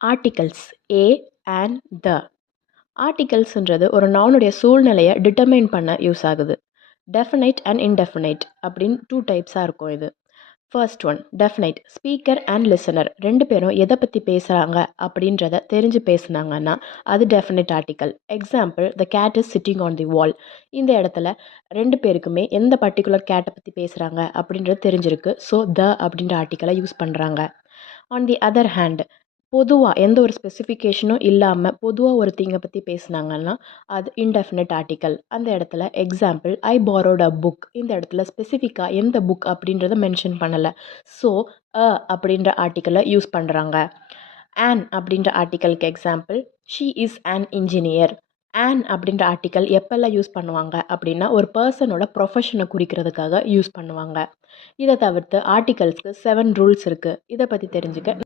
Articles A and the. ஆர்டிகல்ஸ்ன்றது ஒரு நவுனுடைய சூழ்நிலையை determine பண்ண யூஸ் ஆகுது. டெஃபினைட் அண்ட் இன்டெஃபினைட் அப்படின்னு 2 டைப்ஸாக இருக்கும் இது. First one definite. Speaker and listener 2 பேரும் எதை பற்றி பேசுகிறாங்க அப்படின்றத தெரிஞ்சு பேசுனாங்கன்னா அது definite article. Example, the cat is sitting on the wall. இந்த இடத்துல 2 பேருக்குமே எந்த பர்டிகுலர் கேட்டை பற்றி பேசுகிறாங்க அப்படின்றது தெரிஞ்சிருக்கு. ஸோ த அப்படின்ற ஆர்டிக்கலை யூஸ் பண்ணுறாங்க. ஆன் தி அதர் ஹேண்ட், பொதுவாக எந்த ஒரு ஸ்பெசிஃபிகேஷனும் இல்லாமல் பொதுவாக ஒரு திங்கை பற்றி பேசுனாங்கன்னா அது இன்டெஃபினைட் ஆர்டிக்கல். அந்த இடத்துல example, I borrowed a book. இந்த இடத்துல ஸ்பெசிஃபிக்காக எந்த புக் அப்படின்றத மென்ஷன் பண்ணலை. ஸோ அப்படின்ற ஆர்டிக்கலை யூஸ் பண்ணுறாங்க. ஆன் அப்படின்ற ஆர்டிக்கலுக்கு example, she is an engineer. An அப்படின்ற ஆர்டிக்கல் எப்பெல்லாம் யூஸ் பண்ணுவாங்க அப்படின்னா ஒரு பர்சனோட ப்ரொஃபஷனை குறிக்கிறதுக்காக யூஸ் பண்ணுவாங்க. இதை தவிர்த்து ஆர்டிகல்ஸ்க்கு 7 ரூல்ஸ் இருக்குது. இதை பற்றி தெரிஞ்சுக்க